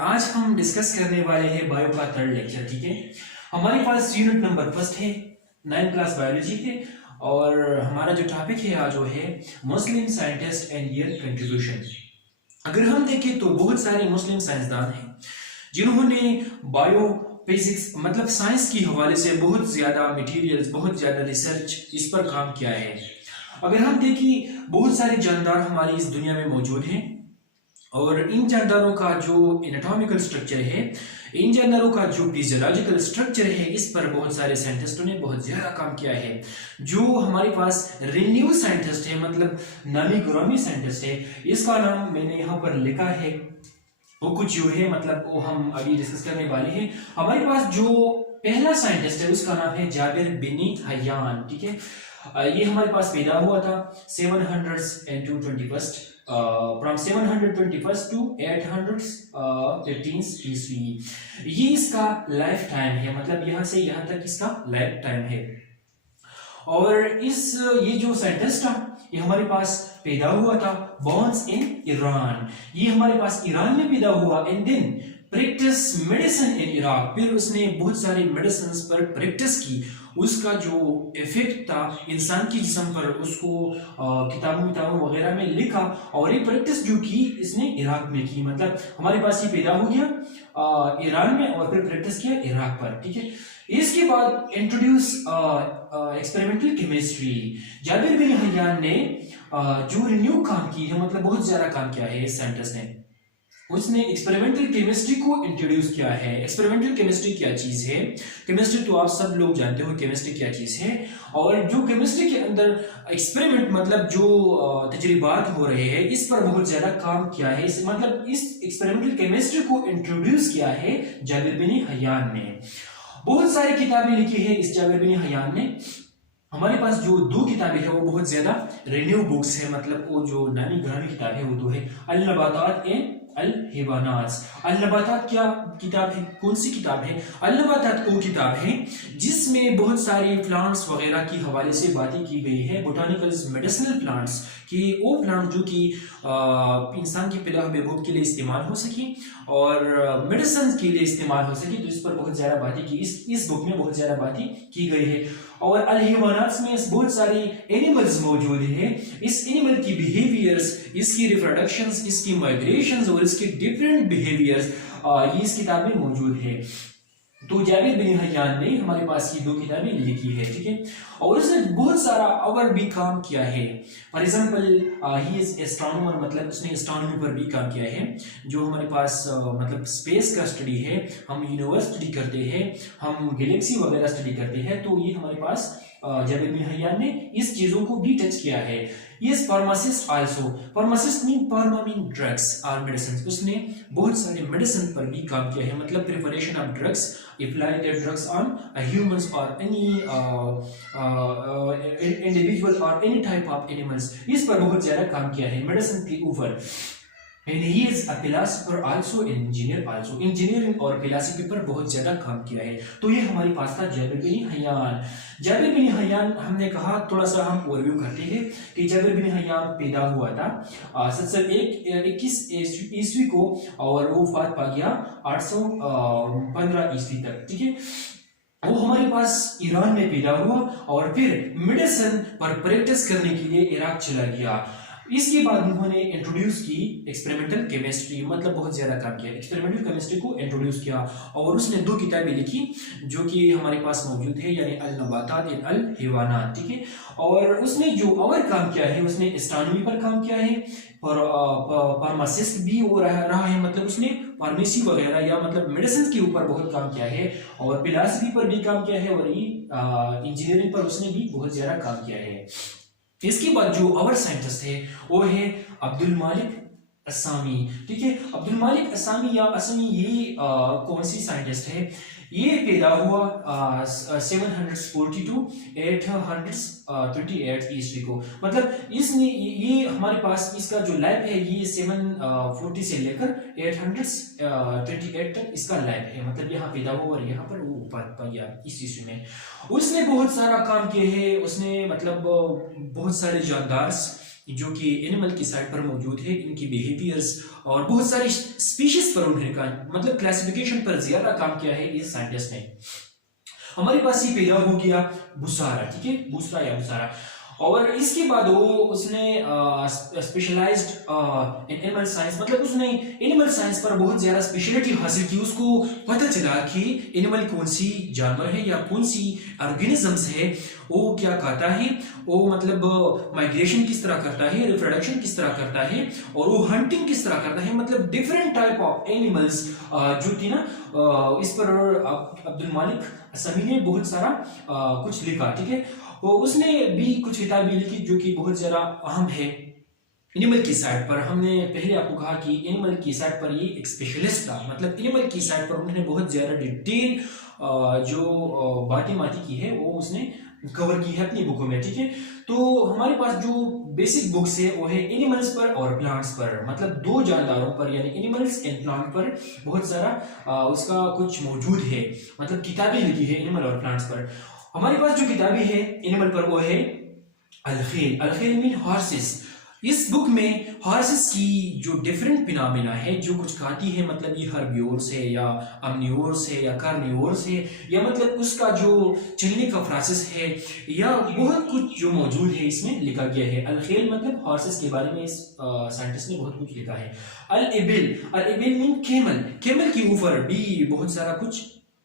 आज हम डिस्कस करने वाले हैं बायो का थर्ड लेक्चर। ठीक है, हमारे पास यूनिट नंबर फर्स्ट है 9th क्लास बायोलॉजी के, और हमारा जो टॉपिक है आज वो है मुस्लिम साइंटिस्ट एंड देयर कंट्रीब्यूशन। अगर हम देखें तो बहुत सारे मुस्लिम साइंसदान हैं जिन्होंने बायो फिजिक्स मतलब साइंस की हवाले से बहुत ज्यादा मटेरियल्स, बहुत ज्यादा रिसर्च इस पर काम किया है। अगर हम देखें बहुत सारे जानदार हमारी इस दुनिया में मौजूद हैं, और इन जानदारों का जो एनाटॉमिकल स्ट्रक्चर है, इन जानदारों का जो फिजियोलॉजिकल स्ट्रक्चर है, इस पर बहुत सारे साइंटिस्टों ने बहुत ज्यादा काम किया है। जो हमारे पास रिन्यू साइंटिस्ट है, मतलब नामी गिरामी साइंटिस्ट है, इसका नाम मैंने यहाँ पर लिखा है, वो कुछ जो है मतलब वो हम अभी डिस्कस करने वाले हैं। हमारे पास जो पहला साइंटिस्ट है उसका नाम है जाबिर बिन हयान। ठीक है, ये हमारे पास पैदा हुआ था 721 फ्रॉम 721 टू 815 ईस्वी। ये इसका लाइफ टाइम है, मतलब यहाँ से यहाँ तक इसका लाइफ टाइम है। और ये जो साइंटिस्ट था ये हमारे पास पैदा हुआ था बॉर्न्स इन ईरान। ये हमारे पास ईरान में पैदा हुआ and then practice medicine in Iraq. फिर उसने बहुत सारे मेडिसिन पर प्रैक्टिस की। उसका जो इफेक्ट था इंसान की जिस्म पर, उसको किताबों वगैरह में लिखा, और ये प्रैक्टिस जो की इसने इराक में की। मतलब हमारे पास ये पैदा हो गया ईरान में और फिर प्रैक्टिस किया इराक पर। ठीक है, इसके बाद introduce experimental chemistry. Jabir bin Hayyan ने जो रिन्यू काम की है, मतलब बहुत ज्यादा काम किया है इस साइंटिस्ट ने, उसने एक्सपेरिमेंटल केमिस्ट्री को इंट्रोड्यूस किया है। एक्सपेरिमेंटल केमिस्ट्री क्या चीज है? केमिस्ट्री तो आप सब लोग जानते हो केमिस्ट्री क्या चीज है। और जो केमिस्ट्री के अंदर एक्सपेरिमेंट मतलब जो तजरीबात हो रहे हैं, इस पर बहुत ज्यादा काम किया है। मतलब इस एक्सपेरिमेंटल केमिस्ट्री को इंट्रोड्यूस किया है जाबिर बिन हयान ने। बहुत सारी किताबें लिखी है इस जाबिर बिन हयान ने। हमारे पास जो दो किताबें हैं वो बहुत ज्यादा रिन्यू बुक्स है, मतलब वो जो नामी गिरामी किताब है वो दो है अल नबातात एंड अल हैवानात। अल नबातात क्या किताब है? कौन सी किताब है? अल नबातात वो किताब है जिसमें बहुत सारी प्लांट्स वगैरह की हवाले से बातें की गई है, बोटानिकल्स मेडिसिनल प्लांट्स कि वो प्लांट जो कि इंसान की फलाह बहबूद के लिए इस्तेमाल हो सके और मेडिसिन के लिए इस्तेमाल हो सके। तो इस पर बहुत ज्यादा बातें की, इस बुक में बहुत ज्यादा बातें की गई है। और अल हैवानात में बहुत सारी एनिमल्स मौजूद है। इस एनिमल की बिहेवियर्स, इसकी रिप्रोडक्शंस, इसकी माइग्रेशंस और इसके डिफरेंट बिहेवियर्स ये इस किताब में मौजूद है। तो जाबिर बिन हयान ने हमारे पास ये दो किताबें लिखी है। ठीक है, और उसने बहुत सारा और भी काम किया है। For example he is astronomer, मतलब उसने एस्ट्रोनॉमी पर भी काम किया है। जो हमारे पास मतलब स्पेस का स्टडी है, हम यूनिवर्स स्टडी करते हैं, हम गैलेक्सी वगैरह स्टडी करते हैं, तो ये हमारे पास जाबिर बिन हयान ने इस चीजों को भी टच किया है। ये pharmacist also, pharmacist mean pharma mean drugs और मेडिसिन। उसने बहुत सारे मेडिसिन पर भी काम किया है, मतलब preparation of drugs, apply their drugs on humans or any individual or any type of animals। इस पर बहुत ज्यादा काम किया है मेडिसिन के ऊपर। And he is a philosopher also, engineer also, engineering और फिलॉसफी पर बहुत ज्यादा काम किया है। तो ये हमारे पास था Jabir bin Hayyan. Jabir bin Hayyan हमने कहा, थोड़ा सा हम ओवरव्यू करते हैं कि जाबिर बिन हयान पैदा हुआ था 721 ईस्वी को और वो वफात पा गया 815 ईस्वी तक। ठीक है, वो हमारे पास ईरान में पैदा हुआ और फिर मेडिसिन पर प्रैक्टिस करने के लिए इराक चला गया। इसके बाद उन्होंने इंट्रोड्यूस की एक्सपेरिमेंटल केमिस्ट्री, मतलब बहुत ज्यादा काम किया, एक्सपेरिमेंटल केमिस्ट्री को इंट्रोड्यूस किया। और उसने दो किताबें लिखी जो कि हमारे पास मौजूद है, यानी अल नबातात एंड अल हैवानात। ठीक है, और उसने जो और काम किया है, उसने एस्ट्रोनॉमी पर काम किया है, फार्मासिस्ट भी वो रहा है, मतलब उसने फार्मेसी वगैरह या मतलब मेडिसिन के ऊपर बहुत काम किया है, और फिलॉसफी पर भी काम किया है, और ये इंजीनियरिंग पर उसने भी बहुत ज्यादा काम किया है। इसके बाद जो और साइंटिस्ट है वो है अब्दुल मालिक असामी। ठीक है, अब्दुल मालिक असामी या असमी, ये कौन सी साइंटिस्ट है? ये पैदा हुआ 740 टू 828 ईस्वी को। मतलब इसने ये हमारे पास इसका जो लाइफ है ये 740 से लेकर 828 तक इसका लाइफ है। मतलब यहाँ पैदा हुआ और यहाँ पर वो पा गया इस ईस्वी में। उसने बहुत सारा काम किए है, उसने मतलब बहुत सारे जानदार जो कि एनिमल की साइड पर मौजूद है, इनकी बिहेवियर्स और बहुत सारी स्पीशीज पर उन्होंने मतलब क्लासिफिकेशन पर ज्यादा काम किया है इस साइंटिस्ट ने। हमारे पास ये पैदा हो गया बुसारा, ठीक है, बुसरा या बुसारा। और इसके बाद वो उसने स्पेशलाइज्ड इन एनिमल साइंस, मतलब उसने एनिमल साइंस पर बहुत ज्यादा स्पेशलिटी हासिल की। उसको पता चला कि एनिमल कौन सी जानवर है या कौन सी ऑर्गेनिजम्स है, वो क्या खाता है, वो मतलब माइग्रेशन किस तरह करता है, रिप्रोडक्शन किस तरह करता है, और वो हंटिंग किस तरह करता है, मतलब डिफरेंट टाइप ऑफ एनिमल्स जो थी ना। इस पर अब्दुल मालिक असमी ने बहुत सारा कुछ लिखा, ठीक है। वो उसने भी कुछ किताबें लिखी जो कि बहुत ज्यादा अहम है एनिमल की साइड पर। हमने पहले आपको कहा कि एनिमल की साइड पर ये एक स्पेशलिस्ट था, मतलब एनिमल की साइड पर उन्होंने बहुत ज्यादा डिटेल जो बातें की है वो उसने कवर की है अपनी बुकों में, ठीक है। तो हमारे पास जो बेसिक बुक्स है वो है एनिमल्स पर और प्लांट्स पर, मतलब दो जानदारों पर यानी एनिमल्स एंड प्लांट पर बहुत सारा उसका कुछ मौजूद है, मतलब किताबें लिखी है एनिमल और प्लांट्स पर। हमारे पास जो किताबें है एनिमल पर वो है अलखेल। अलखेल मीन हॉर्सेस। इस बुक में हॉर्सेस की जो डिफरेंट फिनोमेना है, जो कुछ खाती है, मतलब ये हर्बियोर्स है या अम्नियोर्स है या कार्नियोर्स है, या मतलब उसका जो चलने का प्रोसेस है, या बहुत कुछ जो मौजूद है इसमें लिखा गया है। अलखेल मतलब हॉर्सेस के बारे में इस साइंटिस्ट ने बहुत कुछ लिखा है। अल इबिल, अल इबिल मीन केमल। केमल के ऊपर भी बहुत सारा कुछ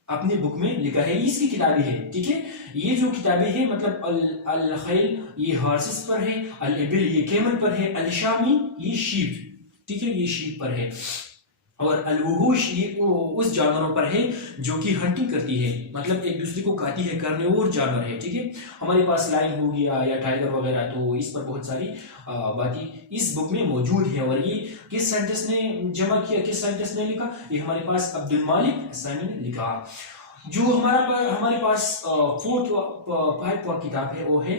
अपने बुक में लिखा है, इसकी किताबें है, ठीक है। ये जो किताबें है मतलब अल खैल ये हॉर्सेस पर है, अल इबिल ये केमल पर है, अल शामी ये शीप, ठीक है, ये शीप पर है, और अल वुहूश ये उस जानवरों पर है जो कि हंटिंग करती है, मतलब एक दूसरे को खाती है, कार्निवोर जानवर है, ठीक है। हमारे पास लायन हो गया या टाइगर वगैरह, तो इस पर बहुत सारी बातें इस बुक में मौजूद है। और ये किस साइंटिस्ट ने जमा किया, किस साइंटिस्ट ने लिखा, ये हमारे पास अब्दुल मालिक असमी ने लिखा। जो हमारे पास फोर्थ फाइव किताब है वो है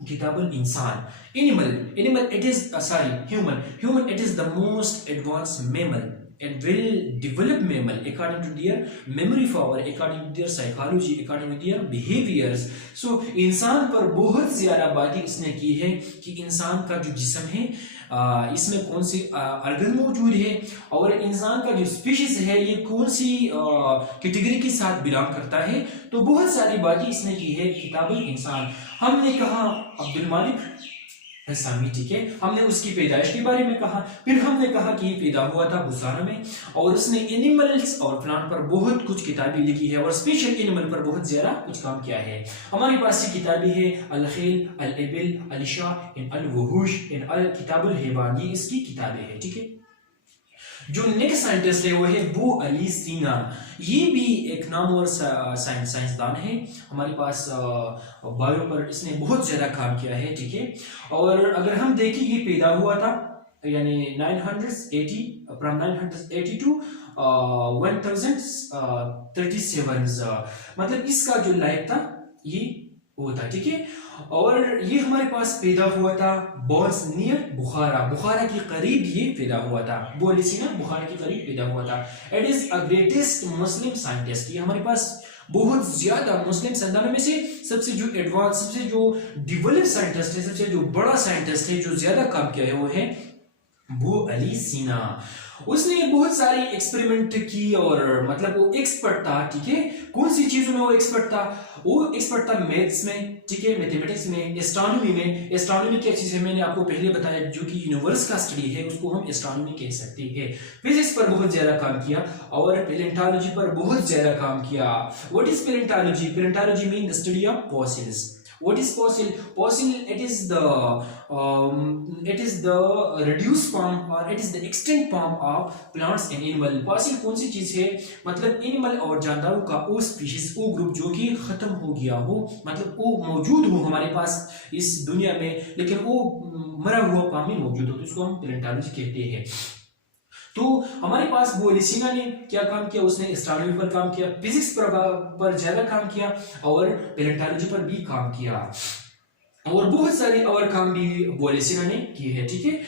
किताबुल इंसान। Animal it is human it is the most advanced mammal and will develop mammal according to their memory power, according to their psychology, according to their behaviors. So इंसान पर बहुत ज्यादा बातें इसने की है कि इंसान का जो जिस्म है इसमें कौन सी अर्गन मौजूद है, और इंसान का जो स्पीशीज है ये कौन सी कैटेगरी के साथ बिलोंग करता है। तो बहुत सारी बातें इसने की है किताबुल इंसान। हमने कहा अब्दुल मालिक असमी, ठीक है, हमने उसकी पैदाइश के बारे में कहा, फिर हमने कहा कि पैदा हुआ था बुसारा में, और उसने एनिमल्स और प्लांट पर बहुत कुछ किताबें लिखी है और स्पेशल एनिमल पर बहुत ज्यादा कुछ काम किया है। हमारे पास ये किताबें है अल खेल, अल इबिल, अल शाह, इन अल वुहूश, इन अल किताबुल हैवान, ये इसकी किताबें है, ठीक है। जो नेक्स्ट साइंटिस्ट है वो है अबू अली सीना। ये भी एक नामवर साइंसदान है। हमारे पास बायो पर इसने बहुत ज्यादा काम किया है, ठीक है। और अगर हम देखें ये पैदा हुआ था यानी 980 फ्रॉम 980 टू 1037, मतलब इसका जो लाइफ था ये वो था, ठीक है। और ये हमारे पास पैदा हुआ था बॉल्स नियर बुखारा, बुखारा के करीब ये पैदा हुआ था। बोलिसिना बुखारा के करीब पैदा हुआ था। It is a greatest Muslim scientist. ये हमारे पास बहुत ज्यादा मुस्लिम संतानों में से सबसे जो एडवांस, सबसे जो डेवलप साइंटिस्ट है, सबसे जो बड़ा साइंटिस्ट है, जो ज्यादा काम किया है वो है अबू अली सीना। उसने बहुत सारे एक्सपेरिमेंट की और मतलब वो एक्सपर्ट था, ठीक है। कौन सी चीजों में वो एक्सपर्ट था? वो एक्सपर्ट था मैथ्स में, ठीक है, मैथमेटिक्स में, एस्ट्रोनॉमी में। एस्ट्रोनॉमी क्या चीज है मैंने आपको पहले बताया, जो कि यूनिवर्स का स्टडी है उसको हम एस्ट्रोनॉमी कह सकते हैं। फिजिक्स पर बहुत ज्यादा काम किया और पैलेंटोलॉजी पर बहुत ज्यादा काम किया। What is palaeontology? Palaeontology mean the study of fossils. What is fossil? Fossil it is the reduced form or it is the extinct form of plants and animal. Fossil कौन सी चीज है? मतलब एनिमल और जानदारों का वो स्पीशीज, वो group जो कि खत्म हो गया हो, मतलब वो मौजूद हो हमारे पास इस दुनिया में, लेकिन वो मरा हुआ फॉर्म में मौजूद हो, तो इसको हम पैलेंटोलॉजी कहते हैं। तो हमारे पास बोलिसिना ने क्या काम किया? उसने एस्ट्रोनॉमी पर काम किया, फिजिक्स पर ज्यादा काम किया और पैलेंटोलॉजी पर भी काम किया, और बहुत सारे और काम भी बोलिसिना ने किए हैं, ठीक है।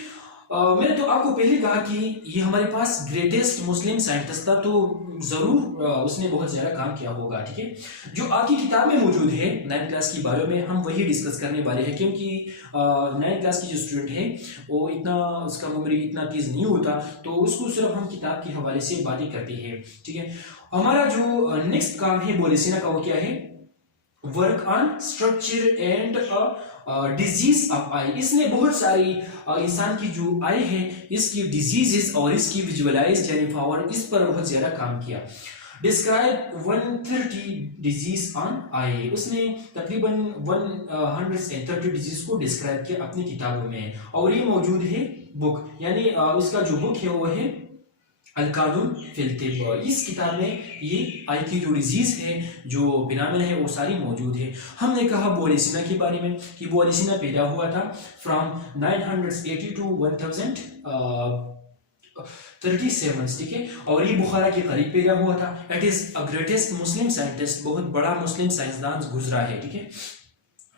मैंने तो आपको पहले कहा कि ये हमारे पास ग्रेटेस्ट मुस्लिम साइंटिस्ट था, तो जरूर उसने बहुत ज्यादा काम किया होगा। ठीक है, जो आपकी किताब में मौजूद है 9th क्लास के बारे में हम वही डिस्कस करने वाले हैं, क्योंकि 9th क्लास की जो स्टूडेंट है वो इतना उसका मेमोरी इतना तेज नहीं होता, तो उसको सिर्फ हम किताब के हवाले से बातें करते हैं। ठीक है, हमारा जो नेक्स्ट काम है बोलेसिना का वो क्या है, work on structure and disease of eye. इसने बहुत सारी इंसान की जो आई है इसकी डिजीजेस और इसकी विजुअलाइज यानी पावर, इस पर बहुत ज्यादा काम किया। डिस्क्राइब 130 डिजीज ऑन आई, उसने तकरीबन 130 डिजीज को डिस्क्राइब किया अपनी किताबों में, और ये मौजूद है बुक, यानी इसका जो बुक है वो है अल-कानून फिल तिब। इस किताब में ये आई की जो डिजीज है, जो फिनोमेना है, वो सारी मौजूद है। हमने कहा बोलेसिना के बारे में कि बोलेसिना पैदा हुआ था फ्रॉम 980 टू 1037, ठीक है, और ये बुखारा के करीब पैदा हुआ था। It is a greatest Muslim scientist, बहुत बड़ा मुस्लिम साइंसदान गुजरा है। ठीक है,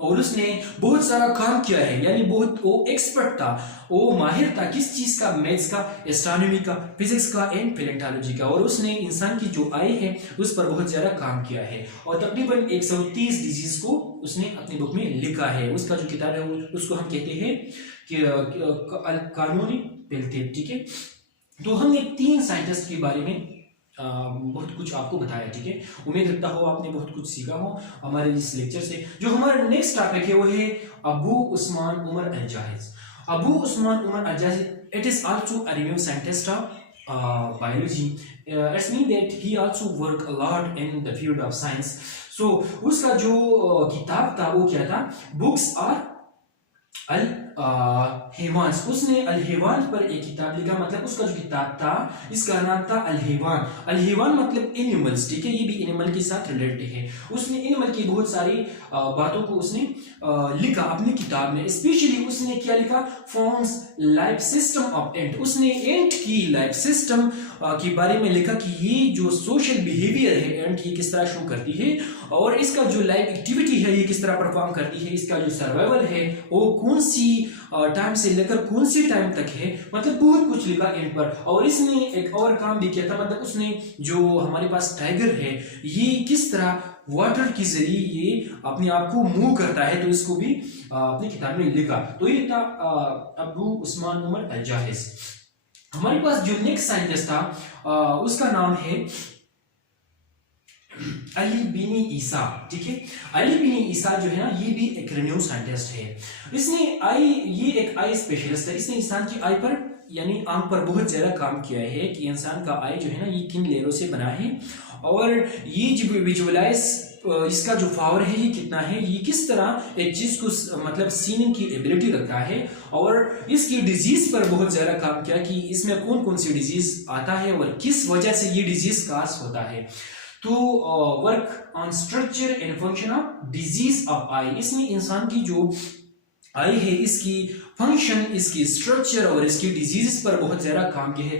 और उसने बहुत सारा काम किया है, यानी बहुत वो एक्सपर्ट था, वो माहिर था किस चीज का, मैथ्स का, एस्ट्रोनॉमी का, फिजिक्स का एंड पैलेंटोलॉजी का, और उसने इंसान की जो आई है उस पर बहुत ज्यादा काम किया है, और तकरीबन 130 डिजीज को उसने अपनी बुक में लिखा है। उसका जो किताब है उसको हम कहते हैं कि कानूनी पेलतेब। ठीक है, तो हमने 3 साइंटिस्ट के बारे में बहुत कुछ आपको बताया। ठीक है, उम्मीद रखता हो आपने बहुत कुछ सीखा हो हमारे इस लेक्चर से। जो हमारा नेक्स्ट टॉपिक है वो है Abu Usman Umar al-Jahiz. Abu Usman Umar al-Jahiz, it is also a renewed scientist of biology. It's mean that he also work a lot in the field of science. So उसका जो किताब था वो क्या था, बुक्स आर अल हेवान। उसने अल हेवान पर एक किताब लिखा, मतलब उसका जो किताब था इसका नाम था अल हेवान। अल हेवान मतलब एनिमल्स। ठीक है, ये भी एनिमल के साथ रिलेटेड है। उसने एनिमल की बहुत सारी बातों को उसने लिखा अपनी किताब में। स्पेशली उसने क्या लिखा, फॉर्म्स लाइफ सिस्टम ऑफ एंट। उसने एंट की लाइफ सिस्टम के बारे में लिखा कि ये जो सोशल बिहेवियर है एंट, ये किस तरह शो करती है, और इसका जो लाइफ एक्टिविटी है ये किस तरह परफॉर्म करती है, इसका जो सर्वाइवल है वो कौन सी टाइम से लेकर कौन सी टाइम तक है, मतलब बहुत कुछ लिखा एंड पर। और इसने एक और काम भी किया था, मतलब उसने जो हमारे पास टाइगर है ये किस तरह वाटर के जरिए ये अपने आप को मूव करता है, तो इसको भी अपनी किताब में लिखा। तो ये था अबू उस्मान उमर अल-जाहिज। हमारे पास जो नेक्स्ट साइंटिस्ट था उसका नाम है अली बिन ईसा। ठीक है, अली बिन ईसा जो है ना, ये भी एक रिन्यू साइंटिस्ट है। इसने ये एक आई स्पेशलिस्ट है। इसने इंसान की आई पर यानी आंख पर बहुत ज्यादा काम किया है कि इंसान का आई जो है ना ये किन लेयरों से बना है, और ये जो विजुअलाइज इसका जो पावर है ये कितना है, ये किस तरह एक चीज को मतलब सीनिंग की एबिलिटी रखता है, और इसकी डिजीज पर बहुत ज्यादा काम किया कि इसमें कौन कौन सी डिजीज आता है और किस वजह से ये डिजीज काज होता है। तो work on structure and function of disease of eye. इसमें इंसान की जो आई है इसकी फंक्शन, इसकी स्ट्रक्चर और इसकी डिजीज पर बहुत ज्यादा काम किया है।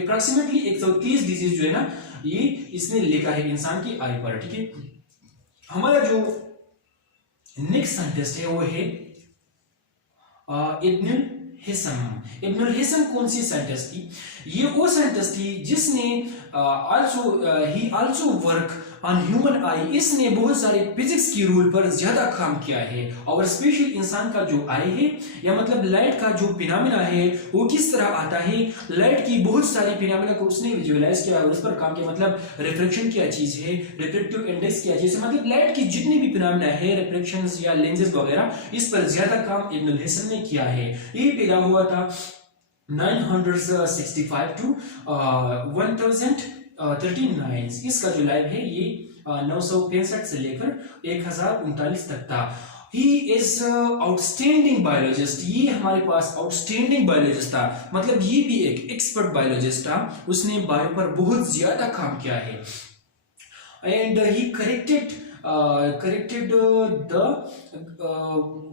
अप्रॉक्सीमेटली 130 डिजीज जो है ना ये इसने लिखा है इंसान की आई पर। ठीक है, हमारा जो नेक्स्ट साइंटिस्ट है वो है इब्नुल हिसम। इब्नुल हिसम कौन सी साइंटिस्ट थी, ये वो साइंटिस्ट थी जिसने ही आल्सो वर्क ऑन ह्यूमन आई। इसने बहुत सारे फिजिक्स की रूल पर ज्यादा काम किया है, और स्पेशल इंसान का जो आई है या मतलब लाइट का जो फिनोमेना है वो किस तरह आता है, लाइट की बहुत सारी फिनोमेना को उसने विजुअलाइज किया और उस पर काम किया। मतलब रिफ्लेक्शन क्या चीज है, रिफ्लेक्टिव इंडेक्स क्या चीज है, मतलब लाइट की जितनी भी फिनोमेना है, रिफ्लेक्शंस या लेंसेज वगैरह, इस पर ज्यादा काम इब्नुल हिसम ने किया है। ये पैदा हुआ था 965 टू 1039। इसका जो लाइफ है ये 965 से लेकर 1039 तक था। He is outstanding biologist. ये हमारे पास आउटस्टैंडिंग बायोलॉजिस्ट था, मतलब ये भी एक एक्सपर्ट बायोलॉजिस्ट था। उसने बायो पर बहुत ज्यादा काम किया है, and he corrected the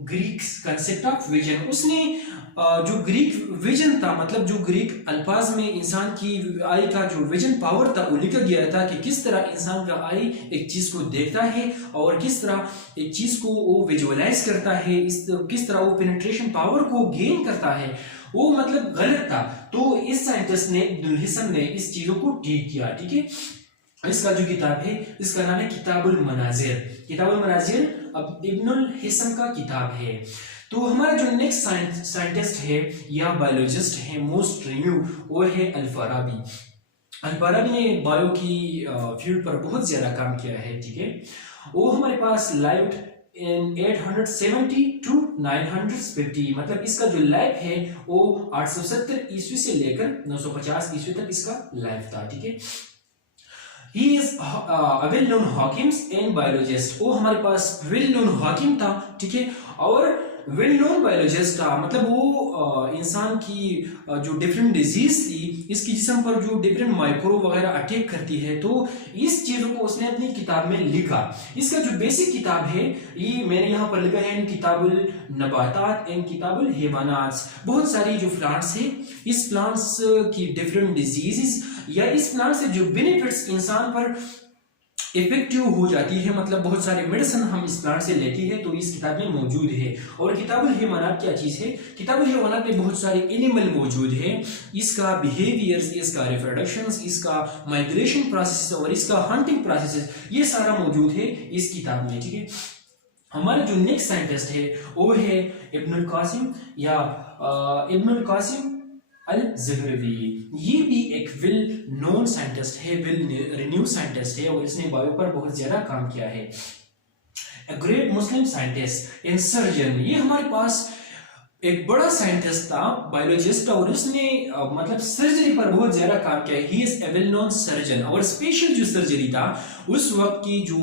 Greek concept of vision. उसने जो ग्रीक विजन था, मतलब जो ग्रीक अल्फाज में इंसान की आई का जो विजन पावर था वो लिखा गया था कि किस तरह इंसान का आई एक चीज को देखता है और किस तरह एक चीज को वो विजुअलाइज करता है, किस तरह वो पेनिट्रेशन पावर को गेन करता है। वो मतलब गलत था। तो इस साइंटिस्ट ने इब्नुल हिसन ने इस चीजों को ठीक किया। ठीक है, इसका जो किताब है इसका नाम है किताबुल मनाजिर। किताबुल मनाजिर अब इब्नुल हिसन का किताब है। तो हमारा जो नेक्स्ट साइंटिस्ट है या बायोलॉजिस्ट है मोस्ट रिन्यू, वो है अल-फाराबी। अल-फाराबी ने बायो की फील्ड पर बहुत ज्यादा काम किया है। ठीक है, वो हमारे पास लाइव इन 870 to 950, मतलब इसका जो लाइफ है वो 870 ईस्वी से लेकर 950 ईस्वी तक इसका लाइफ था। ठीक है, He is a well-known Hawkins and biologist। वो हमारे पास well-known Hawking था। ठीक है, और well-known biologist था, मतलब वो इंसान की जो डिफरेंट डिजीज थी, इसकी जिस्म पर जो डिफरेंट माइक्रो वगैरह अटैक करती है, तो इस चीजों को उसने अपनी किताब में लिखा। इसका जो बेसिक किताब है ये मैंने यहाँ पर लिखा है किताबुल नबातात एंड किताबुल हैवानात। बहुत सारी जो प्लांट्स है, इस प्लांट्स की डिफरेंट डिजीजेस या इस प्लांट से जो बेनिफिट्स इंसान पर इफेक्टिव हो जाती है, मतलब बहुत सारे मेडिसिन हम इस प्लांट से लेती है, तो इस किताब में मौजूद है। और किताबुल हैवानात क्या चीज है? किताबुल हैवानात में बहुत सारे एनिमल मौजूद है, इसका बिहेवियर्स, इसका रिप्रोडक्शंस, इसका माइग्रेशन प्रोसेस और इसका हंटिंग प्रोसेस, ये सारा मौजूद है इस किताब में। ठीक है, हमारा जो नेक्स्ट साइंटिस्ट है वो है इब्नुल कासिम या इब्नुल कासिम अल-ज़ुहरवी। ये भी एक वेल नोन साइंटिस्ट है, वेल रिन्यू साइंटिस्ट है, और इसने बायो पर बहुत ज्यादा काम किया है। A great Muslim scientist and surgeon, ये हमारे पास एक बड़ा साइंटिस्ट था, बायोलॉजिस्ट, और उसने मतलब सर्जरी पर बहुत ज्यादा काम किया है। He is a well known surgeon, और स्पेशल जो सर्जरी था उस वक्त की जो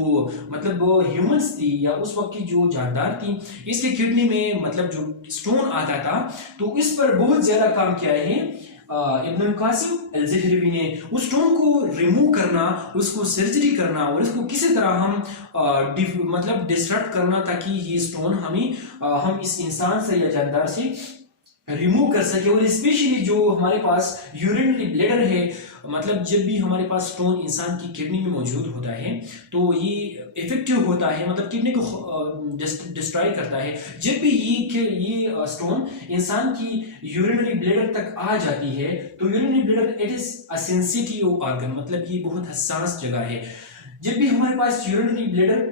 मतलब ह्यूमंस थी या उस वक्त की जो जानदार थी, इसके किडनी में मतलब जो स्टोन आता था, तो इस पर बहुत ज्यादा काम किया है इब्नुल कासिम अल-ज़ुहरवी ने। उस स्टोन को रिमूव करना, उसको सर्जरी करना, और इसको किसी तरह हम मतलब डिस्ट्रक्ट करना ताकि ये स्टोन हम इस इंसान से या जानदार से रिमूव कर सके। और स्पेशली जो हमारे पास यूरिनरी ब्लैडर है, मतलब जब भी हमारे पास स्टोन इंसान की किडनी में मौजूद होता है तो ये इफेक्टिव होता है, मतलब किडनी को डिस्ट्रॉय करता है। जब भी ये स्टोन इंसान की यूरिनरी ब्लैडर तक आ जाती है, तो urinary bladder it is a sensitive organ, मतलब ये बहुत हसास जगह है। जब भी हमारे पास यूरिनरी ब्लैडर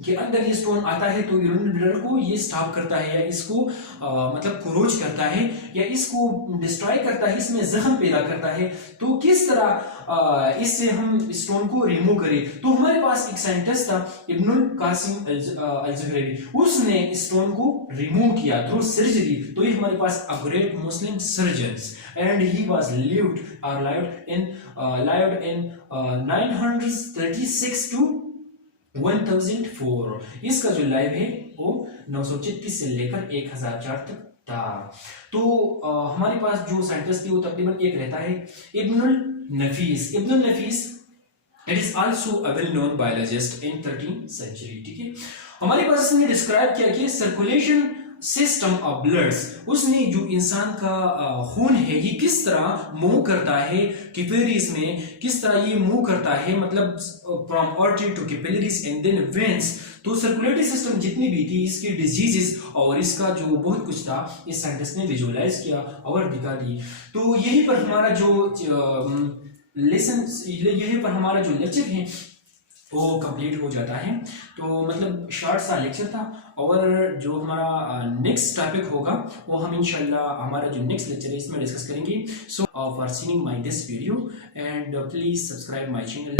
के अंदर ये स्टोन आता है तो यूरिनरी ब्लैडर को ये स्टॉप करता है, या इसको मतलब क्रोच करता है, या इसको डिस्ट्रॉय करता है, इसमें जख्म पैदा करता है। तो किस तरह इससे हम स्टोन को रिमूव करें? तो हमारे पास एक साइंटिस्ट था इब्नुल कासिम अल-ज़ुहरवी, उसने स्टोन को रिमूव किया थ्रू सर्जरी। तो ये हमारे पास a great Muslim surgeon, and he was lived in 936 to 1004। इसका जो लाइव है वो 936 से लेकर 1004 तक था। तो हमारे पास जो साइंटिस्ट थी वो तकरीबन एक रहता है Ibnul Nafis. Ibnul Nafis it is also a well known biologist in 13th century. ठीक है, हमारे पास इसने डिस्क्राइब किया कि सर्कुलेशन सिस्टम ऑफ ब्लड्स, उसने जो इंसान का खून है ये किस तरह मूव करता है कैपिलरीज में, किस तरह ये मूव करता है, मतलब from artery to capillaries and then veins. तो सर्कुलेटरी सिस्टम जितनी भी थी, इसकी डिजीजेस और इसका जो बहुत कुछ था, इस साइंटिस्ट ने विजुअलाइज किया और दिखा दी। तो यही पर हमारा जो लेसन, यही पर हमारा जो लेक्चर है वो कंप्लीट हो जाता है। तो मतलब शॉर्ट सा लेक्चर था, और जो हमारा नेक्स्ट टॉपिक होगा वो हम इंशाल्लाह हमारा जो नेक्स्ट लेक्चर है इसमें डिस्कस करेंगे। So for seeing my this video and please subscribe my channel.